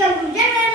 Yo,